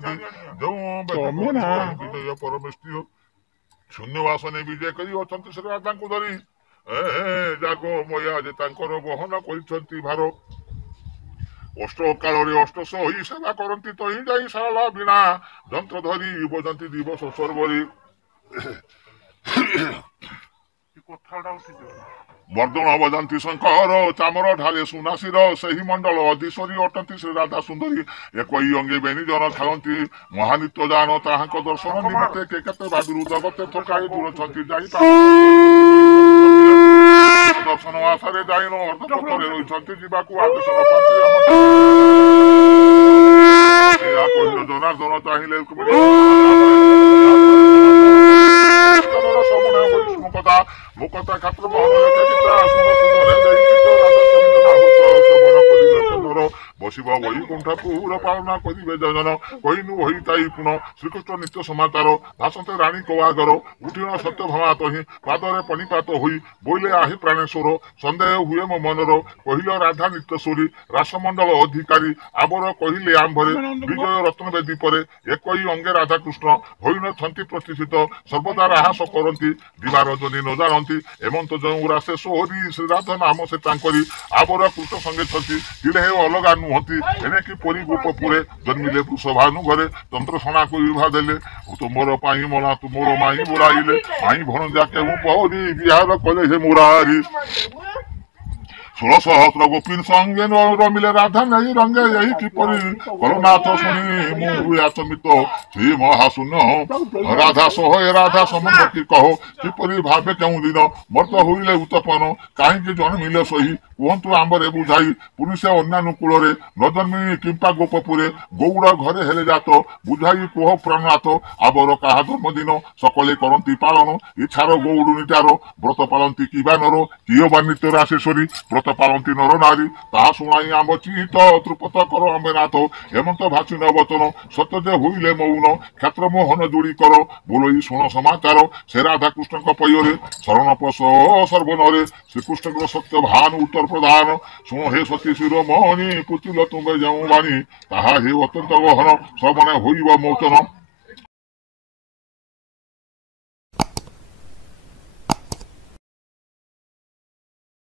କରିଛନ୍ତି ଯେଉଁ ବିଜୟ ପରମେଷ୍ଟି ଶୂନ୍ୟବାସନେ ବିଜୟ କରି ଅଛନ୍ତି ସେ ରାଧାଙ୍କୁ ଧରି ଜାଗ ମୟା ଯେ ତାଙ୍କର ବହନ କରିଛନ୍ତି ଭାର ଅଷ୍ଟ କାଳରେ ଅଷ୍ଟ ସହି ସେବା କରନ୍ତି ତ ହିଁ ଯାଇ ସାରଳା ବିଣା ଯନ୍ତ୍ର ଧରି ବଜନ୍ତି ଦିବସ ସର୍ବରେ ବର୍ଦ୍ଧନ ବଜାନ୍ତି ଶଙ୍କର ଚାମର ଢାଲେ ସୁନାସିର ସେହି ମଣ୍ଡଳ ଅଧୀଶ୍ୱରୀ ଅଟନ୍ତି ଶ୍ରୀ ରାଧା ସୁନ୍ଦରୀ ଏକଇ ଅଙ୍ଗେ ବେନି ଜନ ଖାଳନ୍ତି ମହାନିତ୍ୟ ଜାନ ତାହାଙ୍କ ଦର୍ଶନ ନିମନ୍ତେ କେ କେତେ ଭାବିରୁ ଜଗତେ ଥକାଇ ଦୂରଛନ୍ତି ଯାଇ ଦର୍ଶନ ଆଶାରେ ଯାଇନ ଅର୍ଦ୍ଧପଥରେ ରହିଛନ୍ତି ଯିବାକୁ ଆଦେଶ ଜନାର୍ଦ୍ଦନ ଚାହିଁଲେ କଥା ମୋ କଥା ଖାତ୍ର ବସିବ ବୈକୁଣ୍ଠ ପୁର ପାଳନା କରିବେ ଜନ କହିନୁ ହୋଇଥାଇ ପୁଣ ଶ୍ରୀକୃଷ୍ଣ ନିତ୍ୟ ସମାଚାର ଭାଷନ୍ତେ ରାଣୀ କବାଗର ଉଠିଣ ସତ୍ୟ ଭମାତ ହିଁ ପାଦରେ ପଣିପାତ ହୋଇ ବୋଇଲେ ଆହି ପ୍ରାଣେଶ୍ୱର ସନ୍ଦେହ ହୁଏ ମୋ ମନର କହିଲ ରାଧା ନିତ୍ୟଶ୍ୱରୀ ରାସମଣ୍ଡଳ ଅଧିକାରୀ ଆବର କହିଲେ ଆମ୍ଭରେ ବିଜୟ ରତ୍ନବେଦୀ ପରେ ଏକଇ ଅଙ୍ଗେ ରାଧାକୃଷ୍ଣ ହୋଇନଛନ୍ତି ପ୍ରତିଷ୍ଠିତ ସର୍ବଦା ରାହାସ କରନ୍ତି ଦିବାରଜନୀ ନ ଜାଣନ୍ତି ଏମନ୍ତ ଯେଉଁ ରାଶେଷ ହରି ଶ୍ରୀରାଧା ନାମ ସେ ତାଙ୍କରି ଆବର କୃଷ୍ଣ ସଙ୍ଗେ ଛନ୍ତି ତିଳେ ଅଲଗା ନୁହନ୍ତି ଏଣେକି ପରି ଗୋପ ପୁରେ ଜନ୍ମିଲେ ବୃଷଭାନୁ ଘରେ ତନ୍ତ୍ର ଶଣାକୁ ବିଭା ଦେଲେ ତୁମର ପାଇଁ ମନା ତୁମର ମାଇଁ ବୁଲାଇଲେ ମାଇଁ ଭଣଜା କେଉଁ ପରି ବିହାର କଲେ ହେ ମୁରାରି 16 ଗୋପୀନ ସଙ୍ଗେ ରମିଲେ ରାଧା ନେଇ ରଙ୍ଗେ ଏହି କିପରି କଲନାଥ ଶୁଣି ମୁଁ ଆଚମିତ ଶ୍ରୀ ମହାଶୂନ୍ୟ ରାଧା ସହ ଏ ରାଧା ସମ୍ବନ୍ଧ କି କହ କିପରି ଭାବେ କେଉଁ ଦିନ ମର୍ତ୍ତ ହୋଇଲେ ଉତ୍ତପନ କାହିଁକି ଜନ୍ମିଲେ ସହି କୁହନ୍ତୁ ଆମ୍ବରେ ବୁଝାଇ ପୁରୁଷ ଅନ୍ୟାନୁକୂଳରେ ନଜନ୍ମି କିମ୍ପା ଗୋପପୁରେ ଗୌଡ଼ ଘରେ ହେଲେ ଜାତ ବୁଝାଇ କୁହ ପ୍ରାଣନାଥ ଆବର କାହା ଜନ୍ମଦିନ ସକଳେ କରନ୍ତି ପାଳନ ଇଚ୍ଛାର ଗୌଡ଼ୁନିଟାର ବ୍ରତ ପାଳନ୍ତି କିବା ନର କିଏ ବା ନିତ୍ୟ ରାଶେଶ୍ୱରୀ ବ୍ରତ ପାଳନ୍ତି ନର ନାରୀ ତାହା ଶୁଣାଇ ଆମ ଚିତ ତୃପତ କର ଆମ୍ବେ ନାଥ ହେମନ୍ତ ଭାଷିଣ ବଚନ ସତ୍ୟ ଯେ ହୋଇଲେ ମୌନ କ୍ଷେତ୍ର ମୋହନ ଯୋଡ଼ି କର ବୋଲଇ ଶୁଣ ସମାଚାର ସେ ରାଧାକୃଷ୍ଣଙ୍କ ପୟରେ ଶରଣ ପଶ ସର୍ବନରେ ଶ୍ରୀକୃଷ୍ଣଙ୍କର ସତ୍ୟ ଭାନ ଉତ୍ତର ପ୍ରଧାନ ଶୁଣ ହେ ସତୀ ଶିରୋମଣି ପୁତିଲ ତୁମ୍ଭେ ଯେଉଁ ବାଣୀ ତାହା ହେ ଅତ୍ୟନ୍ତ ଗହନ ସବନେ ହୋଇବ ମୋଚନ